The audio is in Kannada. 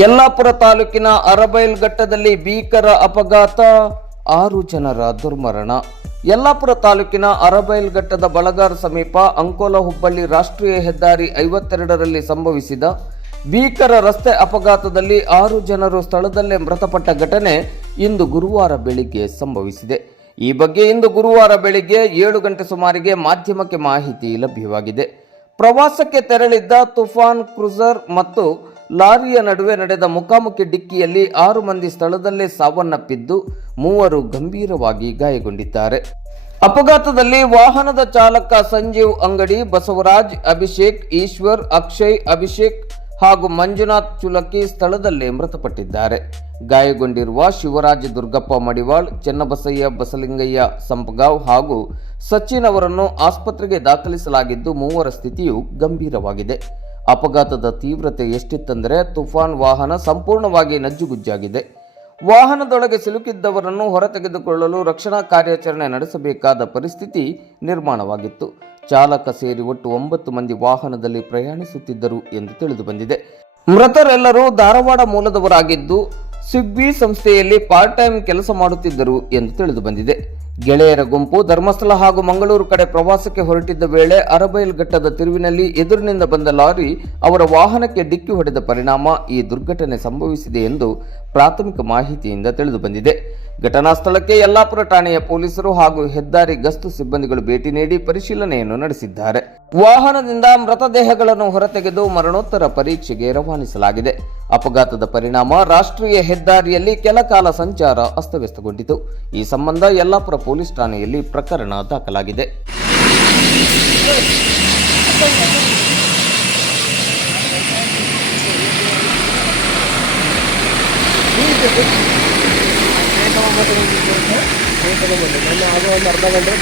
ಯಲ್ಲಾಪುರ ತಾಲೂಕಿನ ಅರಬೈಲ್ಘಟ್ಟದಲ್ಲಿ ಭೀಕರ ಅಪಘಾತ, 6 ಜನರ ದುರ್ಮರಣ. ಯಲ್ಲಾಪುರ ತಾಲೂಕಿನ ಅರಬೈಲ್ಘಟ್ಟದ ಬಳಗಾರ್ ಸಮೀಪ ಅಂಕೋಲ ಹುಬ್ಬಳ್ಳಿ ರಾಷ್ಟ್ರೀಯ ಹೆದ್ದಾರಿ 52ರಲ್ಲಿ ಸಂಭವಿಸಿದ ಭೀಕರ ರಸ್ತೆ ಅಪಘಾತದಲ್ಲಿ 6 ಜನರು ಸ್ಥಳದಲ್ಲೇ ಮೃತಪಟ್ಟ ಘಟನೆ ಇಂದು ಗುರುವಾರ ಬೆಳಿಗ್ಗೆ ಸಂಭವಿಸಿದೆ. ಈ ಬಗ್ಗೆ ಇಂದು ಗುರುವಾರ ಬೆಳಿಗ್ಗೆ 7 ಗಂಟೆ ಸುಮಾರಿಗೆ ಮಾಧ್ಯಮಕ್ಕೆ ಮಾಹಿತಿ ಲಭ್ಯವಾಗಿದೆ. ಪ್ರವಾಸಕ್ಕೆ ತೆರಳಿದ್ದ ತುಫಾನ್ ಕ್ರೂಸರ್ ಮತ್ತು ಲಾರಿಯ ನಡುವೆ ನಡೆದ ಮುಖಾಮುಖಿ ಡಿಕ್ಕಿಯಲ್ಲಿ 6 ಮಂದಿ ಸ್ಥಳದಲ್ಲೇ ಸಾವನ್ನಪ್ಪಿದ್ದು 3 ಗಂಭೀರವಾಗಿ ಗಾಯಗೊಂಡಿದ್ದಾರೆ. ಅಪಘಾತದಲ್ಲಿ ವಾಹನದ ಚಾಲಕ ಸಂಜೀವ್ ಅಂಗಡಿ, ಬಸವರಾಜ್, ಅಭಿಷೇಕ್, ಈಶ್ವರ್, ಅಕ್ಷಯ್, ಅಭಿಷೇಕ್ ಹಾಗೂ ಮಂಜುನಾಥ್ ಚುಲಕಿ ಸ್ಥಳದಲ್ಲೇ ಮೃತಪಟ್ಟಿದ್ದಾರೆ. ಗಾಯಗೊಂಡಿರುವ ಶಿವರಾಜ್ ದುರ್ಗಪ್ಪ ಮಡಿವಾಳ್, ಚೆನ್ನಬಸಯ್ಯ ಬಸಲಿಂಗಯ್ಯ ಸಂಪಗಾವ್ ಹಾಗೂ ಸಚಿನ್ ಅವರನ್ನು ಆಸ್ಪತ್ರೆಗೆ ದಾಖಲಿಸಲಾಗಿದ್ದು 3ರ ಸ್ಥಿತಿಯು ಗಂಭೀರವಾಗಿದೆ. ಅಪಘಾತದ ತೀವ್ರತೆ ಎಷ್ಟಿತ್ತೆಂದರೆ ತುಫಾನ್ ವಾಹನ ಸಂಪೂರ್ಣವಾಗಿ ನಜ್ಜುಗುಜ್ಜಾಗಿದೆ. ವಾಹನದೊಳಗೆ ಸಿಲುಕಿದ್ದವರನ್ನು ಹೊರತೆಗೆದುಕೊಳ್ಳಲು ರಕ್ಷಣಾ ಕಾರ್ಯಾಚರಣೆ ನಡೆಸಬೇಕಾದ ಪರಿಸ್ಥಿತಿ ನಿರ್ಮಾಣವಾಗಿತ್ತು. ಚಾಲಕ ಸೇರಿ ಒಟ್ಟು 9 ಮಂದಿ ವಾಹನದಲ್ಲಿ ಪ್ರಯಾಣಿಸುತ್ತಿದ್ದರು ಎಂದು ತಿಳಿದುಬಂದಿದೆ. ಮೃತರೆಲ್ಲರೂ ಧಾರವಾಡ ಮೂಲದವರಾಗಿದ್ದು ಸ್ವಿಗ್ಗಿ ಸಂಸ್ಥೆಯಲ್ಲಿ ಪಾರ್ಟ್ ಟೈಮ್ ಕೆಲಸ ಮಾಡುತ್ತಿದ್ದರು ಎಂದು ತಿಳಿದುಬಂದಿದೆ. ಗೆಳೆಯರ ಗುಂಪು ಧರ್ಮಸ್ಥಳ ಹಾಗೂ ಮಂಗಳೂರು ಕಡೆ ಪ್ರವಾಸಕ್ಕೆ ಹೊರಟಿದ್ದ ವೇಳೆ ಅರಬೈಲ್ಘಟ್ಟದ ತಿರುವಿನಲ್ಲಿ ಎದುರಿನಿಂದ ಬಂದ ಲಾರಿ ಅವರ ವಾಹನಕ್ಕೆ ಡಿಕ್ಕಿ ಹೊಡೆದ ಪರಿಣಾಮ ಈ ದುರ್ಘಟನೆ ಸಂಭವಿಸಿದೆ ಎಂದು ಪ್ರಾಥಮಿಕ ಮಾಹಿತಿಯಿಂದ ತಿಳಿದುಬಂದಿದೆ. ಘಟನಾ ಸ್ಥಳಕ್ಕೆ ಯಲ್ಲಾಪುರ ಠಾಣೆಯ ಪೊಲೀಸರು ಹಾಗೂ ಹೆದ್ದಾರಿ ಗಸ್ತು ಸಿಬ್ಬಂದಿಗಳು ಭೇಟಿ ನೀಡಿ ಪರಿಶೀಲನೆಯನ್ನು ನಡೆಸಿದ್ದಾರೆ. ವಾಹನದಿಂದ ಮೃತದೇಹಗಳನ್ನು ಹೊರತೆಗೆದು ಮರಣೋತ್ತರ ಪರೀಕ್ಷೆಗೆ ರವಾನಿಸಲಾಗಿದೆ. ಅಪಘಾತದ ಪರಿಣಾಮ ರಾಷ್ಟ್ರೀಯ ಹೆದ್ದಾರಿಯಲ್ಲಿ ಕೆಲ ಕಾಲ ಸಂಚಾರ ಅಸ್ತವ್ಯಸ್ತಗೊಂಡಿತು. ಈ ಸಂಬಂಧ ಯಲ್ಲಾಪುರ ಪೊಲೀಸ್ ಠಾಣೆಯಲ್ಲಿ ಪ್ರಕರಣ ದಾಖಲಾಗಿದೆ. ಅರ್ಧ ಗಂಟೆ